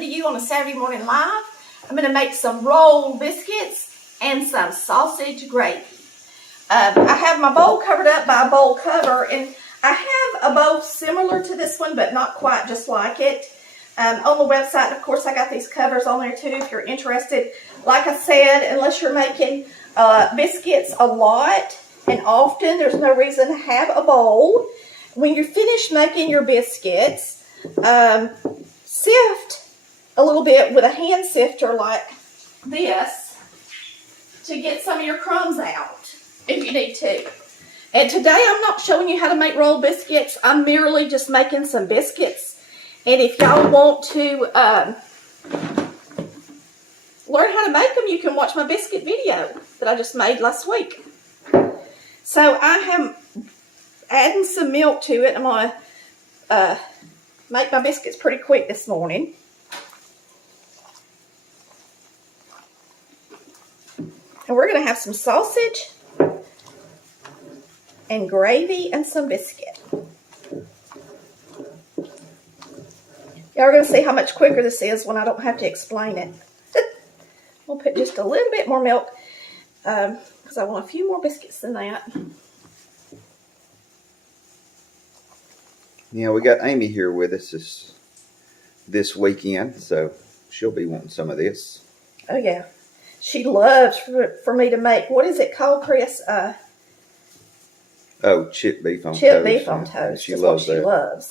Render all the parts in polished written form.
To you on a Saturday morning live. I'm going to make some rolled biscuits and some sausage gravy. I have my bowl covered up by a bowl cover, and I have a bowl similar to this one, but not quite just like it. On the website, of course, I got these covers on there too if you're interested. Like I said, unless you're making biscuits a lot and often, there's no reason to have a bowl. When you're finished making your biscuits, sift a little bit with a hand sifter like this to get some of your crumbs out if you need to. And today I'm not showing you how to make rolled biscuits. I'm merely just making some biscuits. And if y'all want to learn how to make them, you can watch my biscuit video that I just made last week. So I am adding some milk to it. I'm going to make my biscuits pretty quick this morning. And we're going to have some sausage and gravy and some biscuit. Y'all are going to see how much quicker this is when I don't have to explain it. We'll put just a little bit more milk because I want a few more biscuits than that. Yeah, we got Amy here with us this weekend, so she'll be wanting some of this. Oh, yeah. She loves for me to make, what is it called, Chris? Chipped beef on toast. Chipped beef on toast. She loves that. She loves.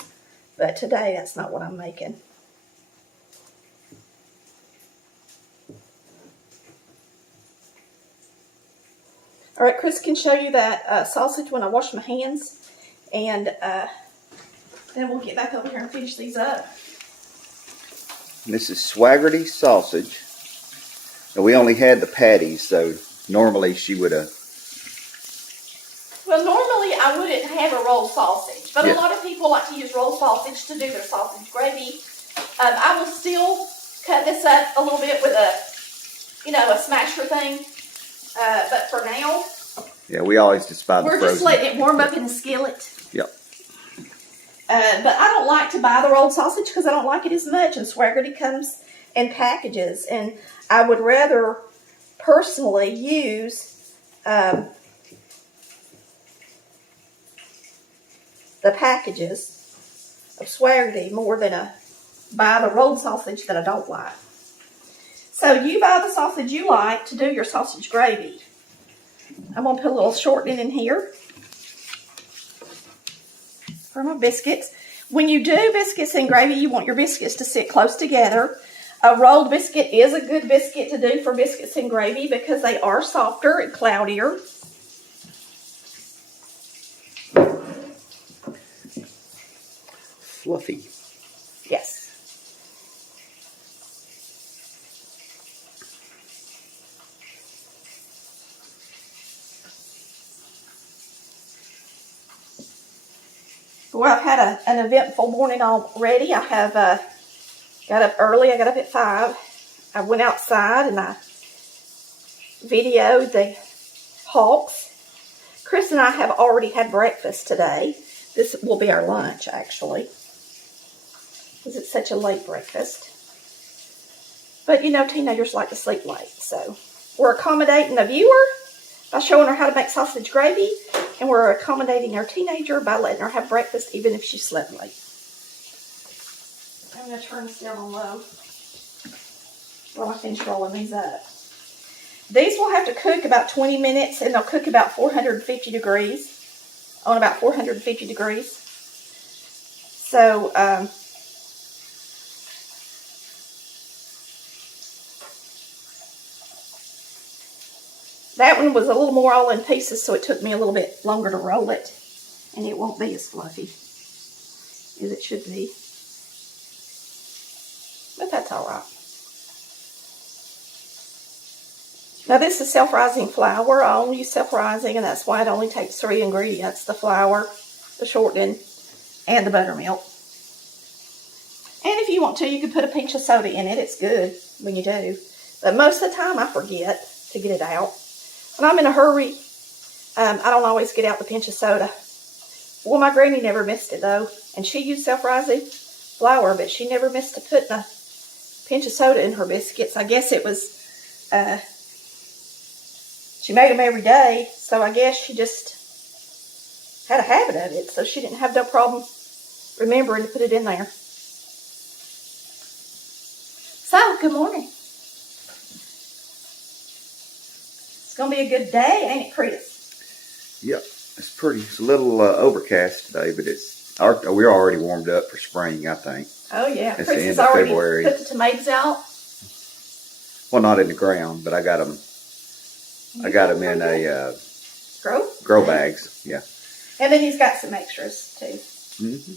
But today, that's not what I'm making. All right, Chris can show you that sausage when I wash my hands. And then we'll get back over here and finish these up. And this is Swaggerty sausage. And we only had the patties, so normally she would have... Well, normally I wouldn't have a rolled sausage, but yeah. A lot of people like to use rolled sausage to do their sausage gravy. I will still cut this up a little bit with a smasher thing, but for now, yeah, we always just buy the frozen. We're just letting it warm up in the skillet. Yep. But I don't like to buy the rolled sausage because I don't like it as much, and Swaggerty comes in packages, and I would rather personally use the packages of Swaggerty more than buy the rolled sausage that I don't like. So you buy the sausage you like to do your sausage gravy. I'm going to put a little shortening in here for my biscuits. When you do biscuits and gravy, you want your biscuits to sit close together. A rolled biscuit is a good biscuit to do for biscuits and gravy because they are softer and cloudier. Fluffy. Yes. Well, I've had an eventful morning already. I have got up early. I got up at 5. I went outside and I videoed the hawks. Chris and I have already had breakfast today. This will be our lunch, actually, because it's such a late breakfast. But, teenagers like to sleep late, so we're accommodating the viewer by showing her how to make sausage gravy, and we're accommodating our teenager by letting her have breakfast even if she slept late. I'm going to turn this down on low while I finish rolling these up. These will have to cook about 20 minutes, and they'll cook about 450 degrees, on about 450 degrees. So, that one was a little more all in pieces, so it took me a little bit longer to roll it, and it won't be as fluffy as it should be. But that's all right. Now this is self-rising flour. I only use self-rising, and that's why it only takes 3 ingredients: the flour, the shortening, and the buttermilk. And if you want to, you can put a pinch of soda in it. It's good when you do. But most of the time I forget to get it out. When I'm in a hurry, I don't always get out the pinch of soda. Well, my granny never missed it, though. And she used self-rising flour, but she never missed to put a pinch of soda in her biscuits. I guess it was, she made them every day, so I guess she just had a habit of it, so she didn't have no problem remembering to put it in there. So, good morning. It's going to be a good day, ain't it, Chris? Yep, it's a little overcast today, but we're already warmed up for spring, I think. Oh, yeah. It's Chris the end has of already February. put the tomatoes out. Well, not in the ground, but I got them in a grow bags. Yeah. And then he's got some extras, too. Mm-hmm.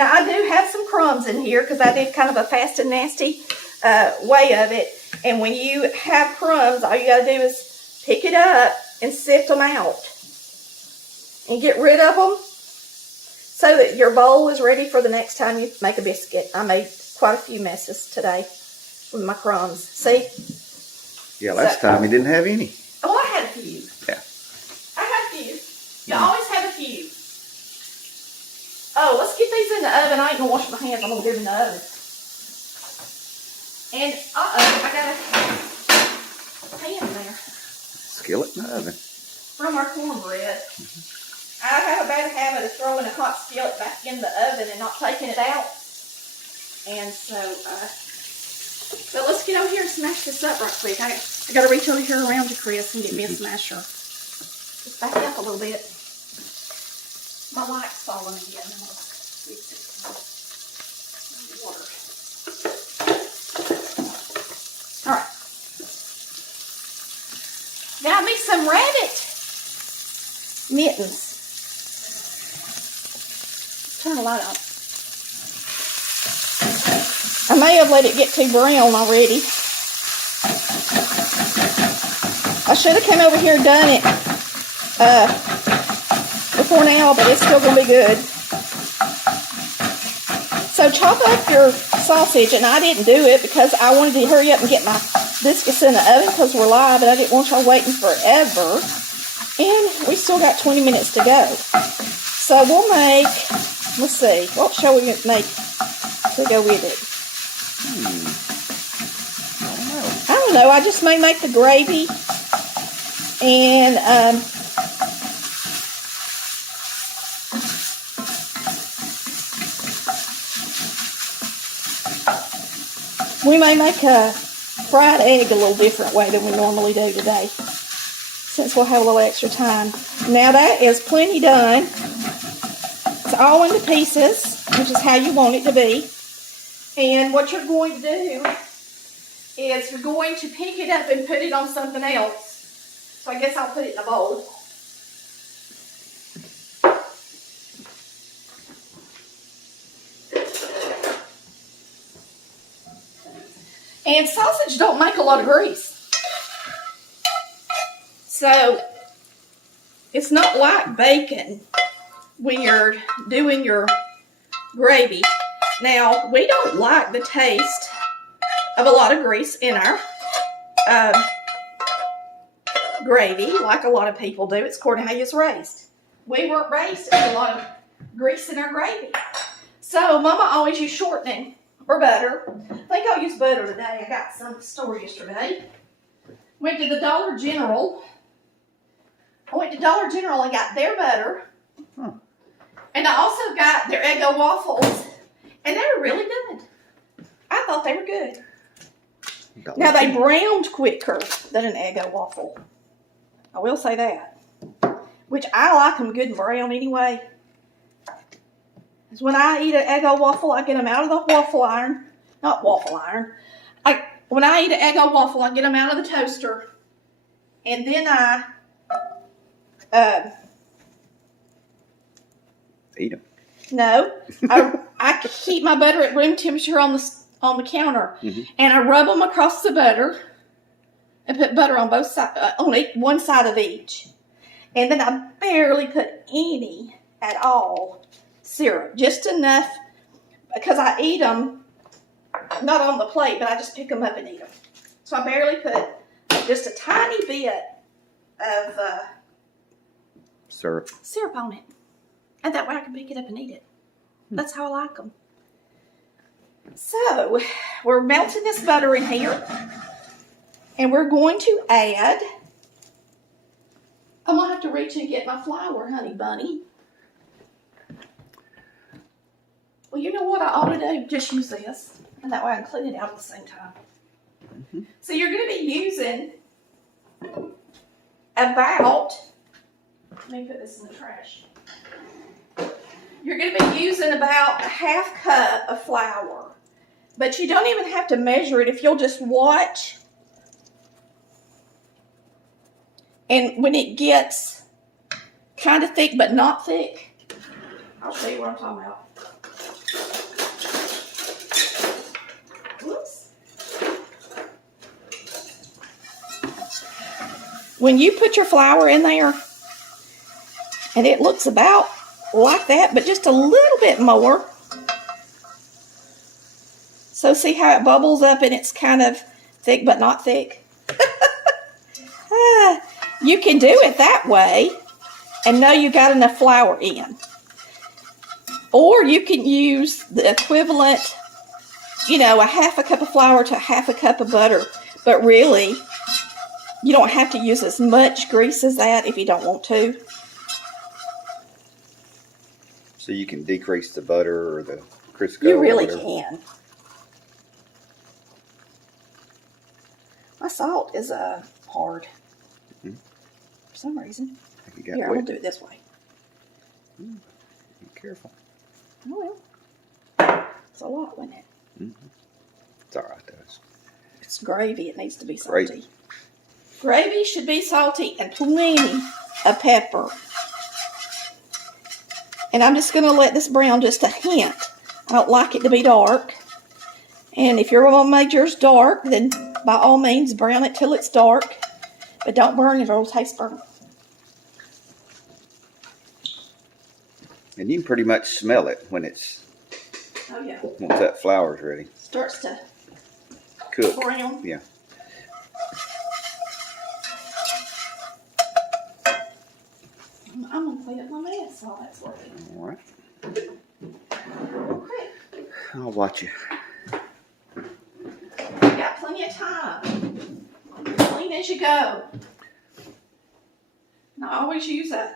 Now, I do have some crumbs in here because I did kind of a fast and nasty way of it. And when you have crumbs, all you got to do is pick it up and sift them out. And get rid of them so that your bowl is ready for the next time you make a biscuit. I made quite a few messes today with my crumbs. See? Yeah, last time you didn't have any. Oh, I had a few. Yeah. I had a few. You always have a few. Oh, let's get these in the oven. I ain't going to wash my hands. I'm going to get them in the oven. And, I got a pan there. Skillet in the oven. From our cornbread. I have a bad habit of throwing a hot skillet back in the oven and not taking it out. And so, but let's get over here and smash this up right quick. I got to reach over here around to Chris and get me a smasher. Just back up a little bit. My light's falling again. I'm going to fix it. Water. All right. Got me some rabbit mittens. Turn the light on. I may have let it get too brown already. I should have come over here and done it before now, but it's still going to be good. So chop up your sausage, and I didn't do it because I wanted to hurry up and get my biscuits in the oven because we're live, and I didn't want y'all waiting forever. And we still got 20 minutes to go. So we'll make, let's see, what shall we make to go with it? I don't know. I just may make the gravy. And we may make a fried egg a little different way than we normally do today, since we'll have a little extra time. Now that is plenty done. It's all into pieces, which is how you want it to be. And what you're going to do is you're going to pick it up and put it on something else. So I guess I'll put it in a bowl. And sausage don't make a lot of grease. So it's not like bacon when you're doing your gravy. Now, we don't like the taste of a lot of grease in our gravy, like a lot of people do. It's according to how you was raised. We weren't raised with a lot of grease in our gravy. So, Mama always used shortening or butter. I think I'll use butter today. I got some at the store yesterday. Went to the Dollar General. I went to Dollar General and got their butter. And I also got their Eggo waffles. And they were really good. I thought they were good. Now, they browned quicker than an Eggo waffle. I will say that. Which I like them good and brown anyway. Because when I eat an Eggo waffle, I get them out of the waffle iron. Not waffle iron. When I eat an Eggo waffle, I get them out of the toaster. And then I eat them. No, I keep my butter at room temperature on the counter, and I rub them across the butter, and put butter on both sides, one side of each, and then I barely put any at all syrup, just enough because I eat them not on the plate, but I just pick them up and eat them. So I barely put just a tiny bit of syrup on it. And that way I can pick it up and eat it. That's how I like them. So, we're melting this butter in here. And we're going to add, I'm going to have to reach and get my flour, honey bunny. Well, you know what I ought to do? Just use this. And that way I can clean it out at the same time. So you're going to be using about, let me put this in the trash. You're going to be using about a half cup of flour. But you don't even have to measure it if you'll just watch. And when it gets kind of thick but not thick, I'll show you what I'm talking about. Whoops. When you put your flour in there, and it looks about like that, but just a little bit more. So see how it bubbles up and it's kind of thick but not thick? You can do it that way and know you got enough flour in. Or you can use the equivalent, you know, a half a cup of flour to a half a cup of butter. But really, you don't have to use as much grease as that if you don't want to. So you can decrease the butter or the Crisco. You really can. My salt is hard. For some reason. Here, I'm going to do it this way. Be careful. Oh, well. It's a lot, wasn't it? It's all right, though. It's gravy. It needs to be salty. Great. Gravy should be salty and plenty of pepper. And I'm just going to let this brown just a hint. I don't like it to be dark. And if you're going to make yours dark, then by all means brown it till it's dark. But don't burn it or it'll taste burnt. And you can pretty much smell it when it's, Oh, yeah. once that flour's ready. Starts to Cook. brown. Yeah. I'm going to clean up my mess while that's working. All right. Okay. I'll watch you. You got plenty of time. Clean as you go. And I always use a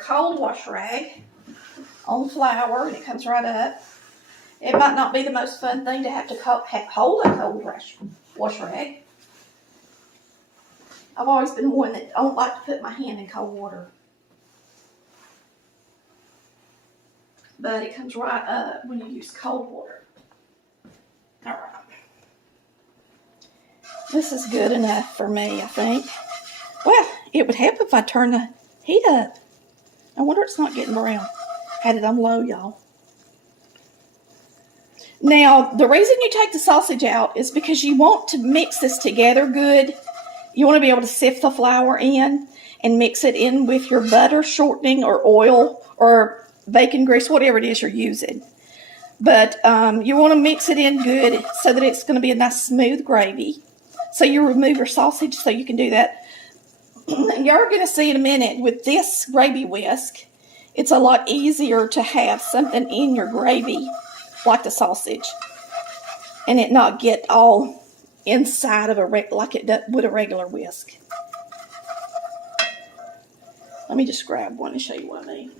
cold wash rag on flour, and it comes right up. It might not be the most fun thing to have to hold a cold wash rag. I've always been one that don't like to put my hand in cold water. But it comes right up when you use cold water. All right. This is good enough for me, I think. Well, it would help if I turn the heat up. I wonder it's not getting brown. Had it on low, y'all. Now, the reason you take the sausage out is because you want to mix this together good. You want to be able to sift the flour in and mix it in with your butter, shortening, or oil, or bacon grease, whatever it is you're using. But you want to mix it in good so that it's going to be a nice smooth gravy. So you remove your sausage so you can do that. You're going to see in a minute with this gravy whisk, it's a lot easier to have something in your gravy like the sausage and it not get all inside of like it would a regular whisk. Let me just grab one and show you what I mean.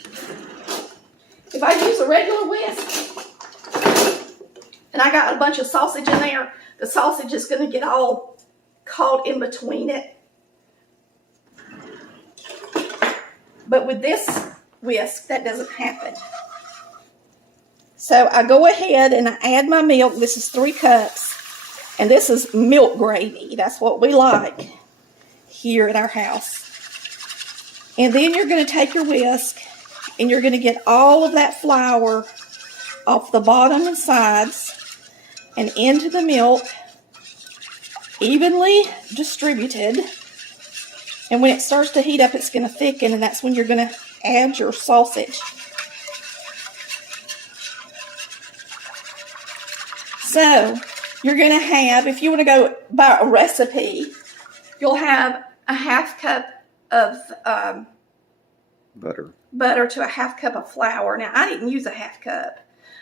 If I use a regular whisk and I got a bunch of sausage in there, the sausage is going to get all caught in between it. But with this whisk, that doesn't happen. So I go ahead and I add my milk. This is 3 cups. And this is milk gravy. That's what we like here at our house. And then you're going to take your whisk and you're going to get all of that flour off the bottom and sides and into the milk, evenly distributed. And when it starts to heat up, it's going to thicken, and that's when you're going to add your sausage. So, you're going to have, if you want to go by a recipe, you'll have a half cup of butter to a half cup of flour. Now, I didn't use a half cup.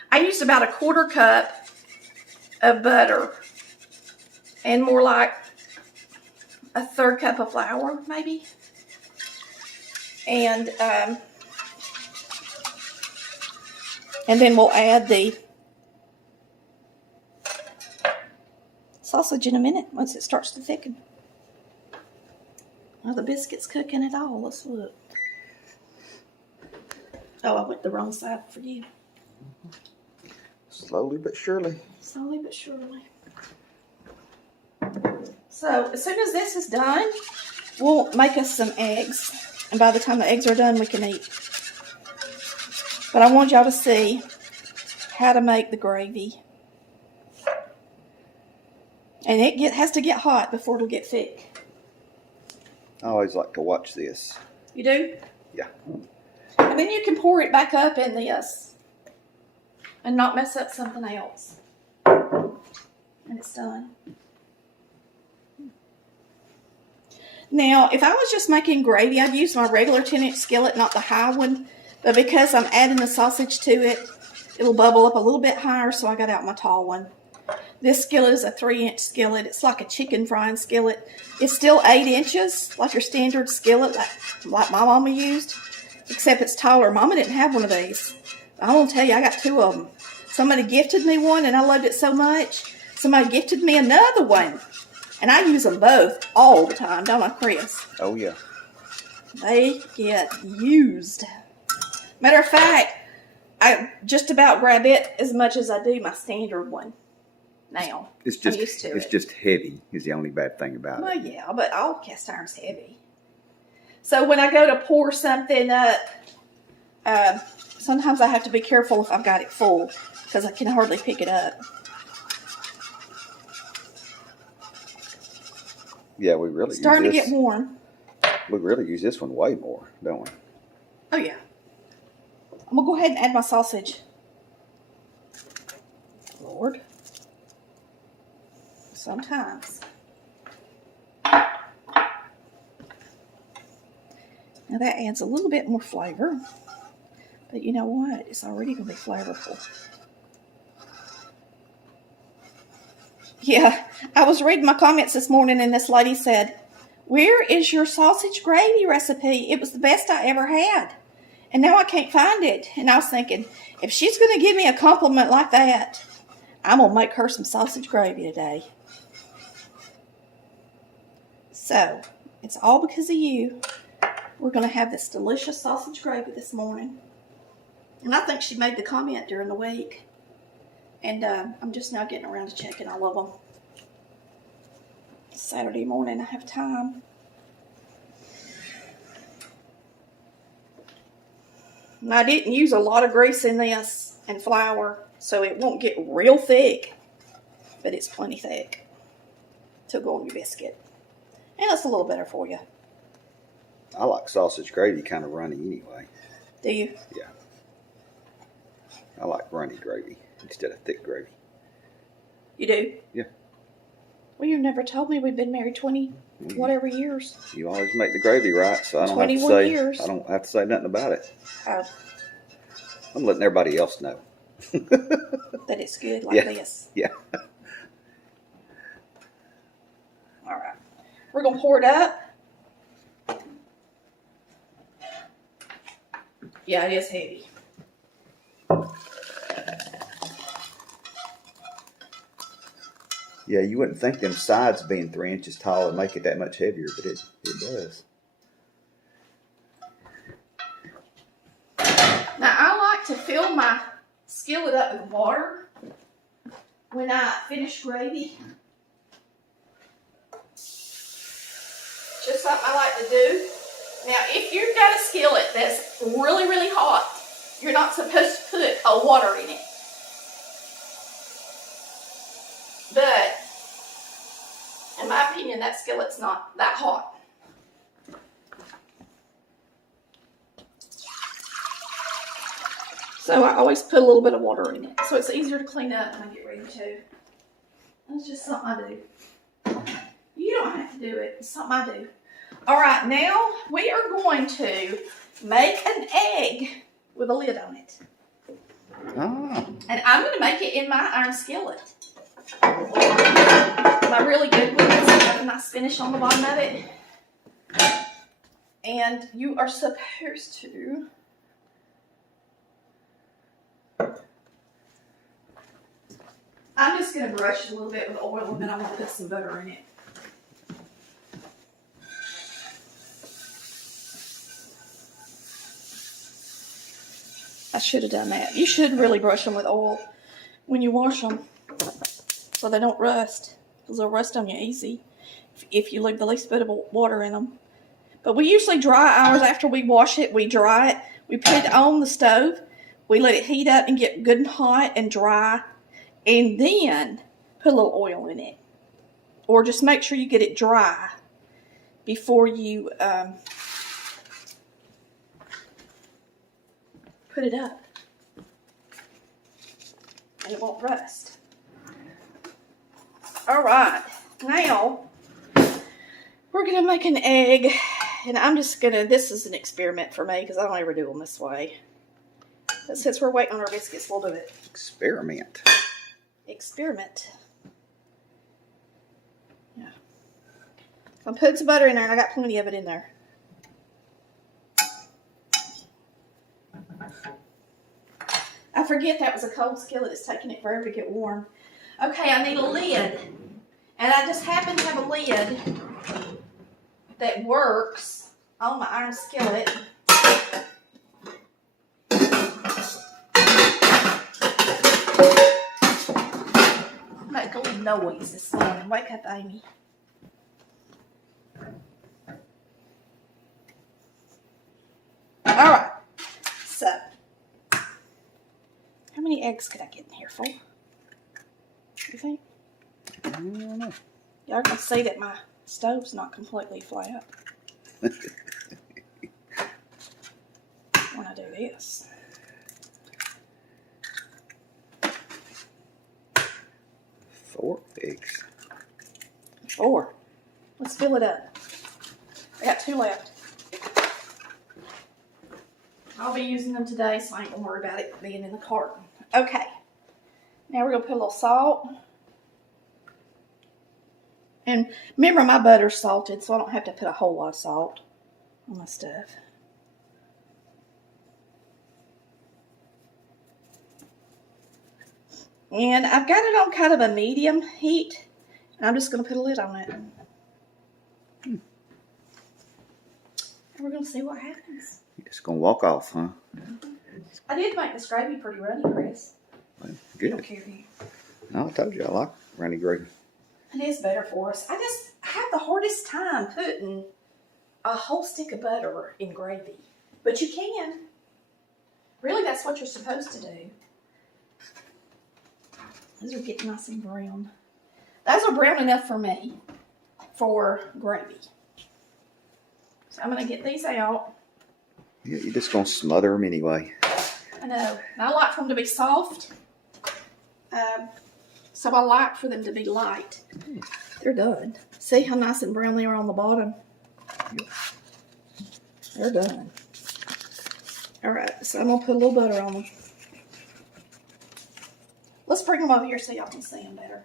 I used about a 1/4 cup of butter and more like a 1/3 cup of flour, maybe. And then we'll add the sausage in a minute once it starts to thicken. Oh, the biscuit's cooking it all. Let's look. Oh, I went the wrong side for you. Slowly but surely. Slowly but surely. So as soon as this is done, we'll make us some eggs. And by the time the eggs are done, we can eat. But I want y'all to see how to make the gravy. And it has to get hot before it'll get thick. I always like to watch this. You do? Yeah. And then you can pour it back up in this and not mess up something else. And it's done. Now, if I was just making gravy, I'd use my regular 10-inch skillet, not the high one. But because I'm adding the sausage to it, it'll bubble up a little bit higher, so I got out my tall one. This skillet is a 3-inch skillet. It's like a chicken frying skillet. It's still 8 inches, like your standard skillet, like my mama used, except it's taller. Mama didn't have one of these. I'm going to tell you, I got 2 of them. Somebody gifted me one, and I loved it so much. Somebody gifted me another one. And I use them both all the time, don't I, Chris? Oh, yeah. They get used. Matter of fact, I just about grab it as much as I do my standard one. Now, It's just I'm used to it's it. just heavy is the only bad thing about it. Well, yeah, but all cast iron's heavy. So when I go to pour something up, sometimes I have to be careful if I've got it full because I can hardly pick it up. Yeah, we really It's starting to use get warm. We really use this one way more, don't we? Oh, yeah. I'm going to go ahead and add my sausage. Lord. Sometimes. Now that adds a little bit more flavor. But you know what? It's already going to be flavorful. Yeah, I was reading my comments this morning and this lady said, "Where is your sausage gravy recipe? It was the best I ever had. And now I can't find it." And I was thinking, if she's going to give me a compliment like that, I'm going to make her some sausage gravy today. So, it's all because of you. We're going to have this delicious sausage gravy this morning. And I think she made the comment during the week. And I'm just now getting around to checking all of them. Saturday morning, I have time. And I didn't use a lot of grease in this and flour, so it won't get real thick. But it's plenty thick to go on your biscuit. And it's a little better for you. I like sausage gravy kind of runny anyway. Do you? Yeah. I like runny gravy instead of thick gravy. You do? Yeah. Well, you never told me we've been married 20 whatever years. You always make the gravy right, so I don't have to 21 say years. I don't have to say nothing about it. Oh, I'm letting everybody else know. that it's good like this. Yeah. All right. We're going to pour it up. Yeah, it is heavy. Yeah, you wouldn't think them sides being 3 inches tall would make it that much heavier, but it does. Now, I like to fill my skillet up with water when I finish gravy. Just something I like to do. Now, if you've got a skillet that's really, really hot, you're not supposed to put water in it. But, in my opinion, that skillet's not that hot. So I always put a little bit of water in it, so it's easier to clean up when I get ready to. That's just something I do. You don't have to do it. It's something I do. All right, now we are going to make an egg with a lid on it. Oh. And I'm going to make it in my iron skillet. my really good one that's got a nice finish on the bottom of it. And you are supposed to I'm just going to brush a little bit with oil and then I'm going to put some butter in it. I should have done that. You should really brush them with oil when you wash them so they don't rust, because they'll rust on you easy if you leave the least bit of water in them. But we usually dry ours after we wash it. We dry it. We put it on the stove. We let it heat up and get good and hot and dry, and then put a little oil in it. Or just make sure you get it dry before you put it up. And it won't rust. Alright, now we're going to make an egg. And I'm just going to, this is an experiment for me because I don't ever do them this way. But since we're waiting on our biscuits, we'll do it. Experiment. Experiment. Yeah. I'm putting some butter in there, and I got plenty of it in there. I forget that was a cold skillet. It's taking it forever to get warm. Okay, I need a lid. And I just happen to have a lid that works on my iron skillet. Make a little noise this morning. Wake up, Amy. Alright. So, how many eggs could I get in here for? You think? I don't know. Y'all can see that my stove's not completely flat when I do this. 4 eggs. 4. Let's fill it up. I got 2 left. I'll be using them today, so I ain't gonna worry about it being in the carton. Okay. Now we're gonna put a little salt. And remember, my butter's salted, so I don't have to put a whole lot of salt on my stuff. And I've got it on kind of a medium heat, and I'm just going to put a lid on it. And we're going to see what happens. You're just going to walk off, huh? I did make this gravy pretty runny, Chris. Well, You don't good. care, do you? No, I told you I like runny gravy. It is better for us. I have the hardest time putting a whole stick of butter in gravy. But you can. Really, that's what you're supposed to do. Those are getting nice and brown. Those are brown enough for me for gravy. So I'm going to get these out. Yeah, you're just going to smother them anyway. I know. And I like for them to be soft. So I like for them to be light. They're done. See how nice and brown they are on the bottom? They're done. Alright, so I'm going to put a little butter on them. Let's bring them over here so y'all can see them better.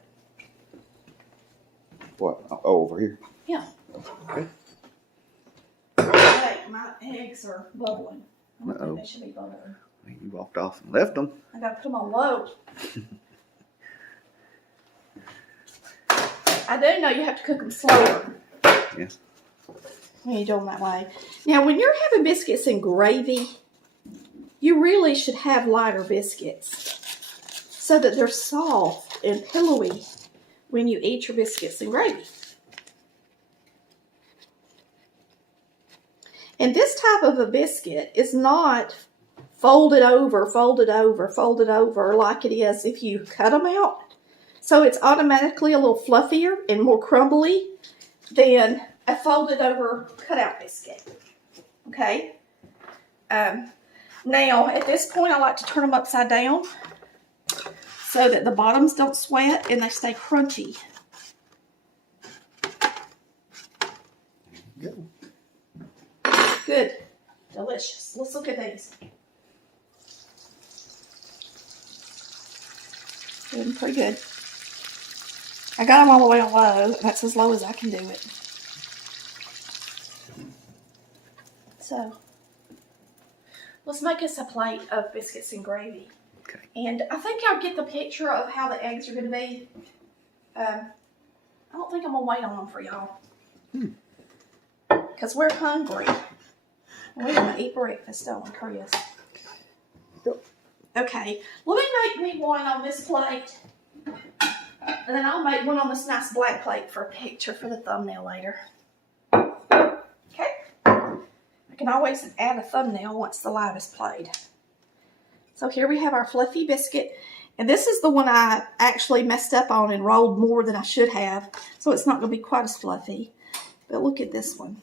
What? Oh, over here? Yeah. Okay. Hey, my eggs are bubbling. I don't think they should be bubbling. You walked off and left them. I got to put them on low. I do know you have to cook them slower. Yeah. When you do them that way. Now, when you're having biscuits and gravy, you really should have lighter biscuits so that they're soft and pillowy when you eat your biscuits and gravy. And this type of a biscuit is not folded over, folded over, folded over like it is if you cut them out. So it's automatically a little fluffier and more crumbly than a folded over cutout biscuit. Okay? Now, at this point, I like to turn them upside down so that the bottoms don't sweat and they stay crunchy. Go. Good. Delicious. Let's look at these. Doing pretty good. I got them all the way on low. That's as low as I can do it. So, let's make us a plate of biscuits and gravy. Okay. And I think I'll get the picture of how the eggs are going to be. I don't think I'm going to wait on them for y'all. Because we're hungry. We're going to eat breakfast, don't we, Chris? Okay, let me make me one on this plate. And then I'll make one on this nice black plate for a picture for the thumbnail later. Okay. I can always add a thumbnail once the live is played. So here we have our fluffy biscuit. And this is the one I actually messed up on and rolled more than I should have. So it's not going to be quite as fluffy. But look at this one.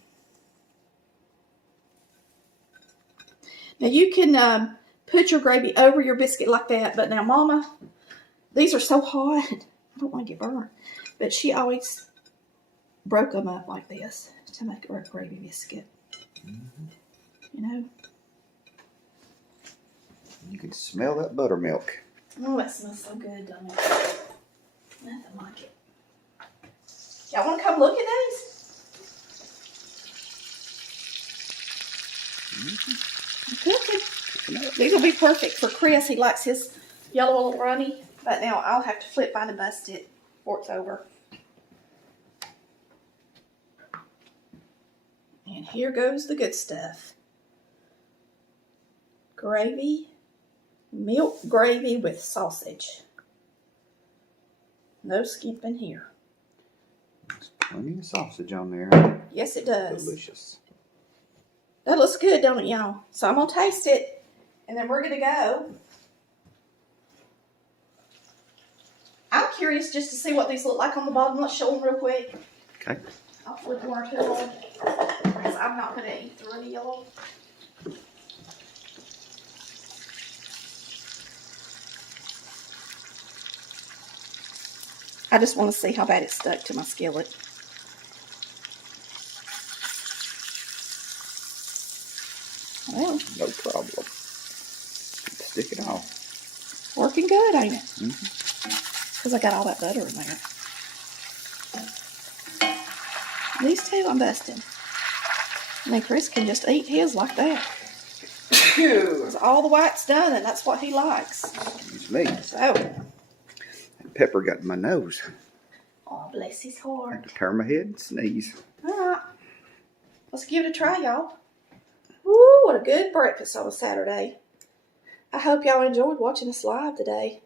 Now you can put your gravy over your biscuit like that. But now Mama, these are so hot. I don't want to get burnt. But she always broke them up like this to make a gravy biscuit. You know? You can smell that buttermilk. Oh, that smells so good, don't it? Nothing like it. Y'all want to come look at these? I'm cooking. These will be perfect for Chris. He likes his yellow a little runny. But now I'll have to flip mine and bust it before it's over. And here goes the good stuff. Gravy. Milk gravy with sausage. No skimping here. There's plenty of sausage on there. Yes, it does. Delicious. That looks good, don't it, y'all? So I'm going to taste it, and then we're going to go. I'm curious just to see what these look like on the bottom. Let's show them real quick. Okay. I'll flip one or two of them, because I'm not going to eat the runny yellow. I just want to see how bad it stuck to my skillet. Well, No problem. Stick it off. Working good, ain't it? Because I got all that butter in there. These two I'm busting. And then Chris can just eat his like that. Because all the white's done, and that's what he likes. It's me. So. That pepper got in my nose. Oh, bless his I heart. had to turn my head and sneeze. All right. Let's give it a try, y'all. Woo, what a good breakfast on a Saturday. I hope y'all enjoyed watching us live today.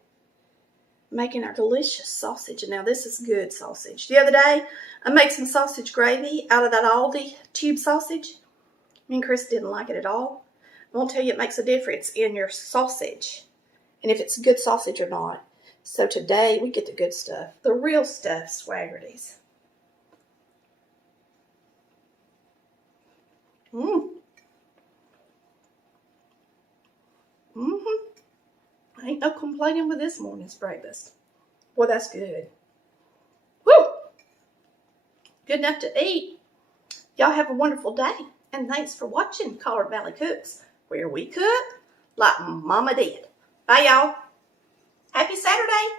Making our delicious sausage. And now this is good sausage. The other day, I made some sausage gravy out of that Aldi tube sausage. Me and Chris didn't like it at all. I won't tell you it makes a difference in your sausage. And if it's good sausage or not. So today, we get the good stuff. The real stuff, Swaggerties. Ain't no complaining with this morning's breakfast. Boy, that's good. Woo! Good enough to eat. Y'all have a wonderful day. And thanks for watching Collard Valley Cooks, where we cook like Mama did. Bye, y'all. Happy Saturday.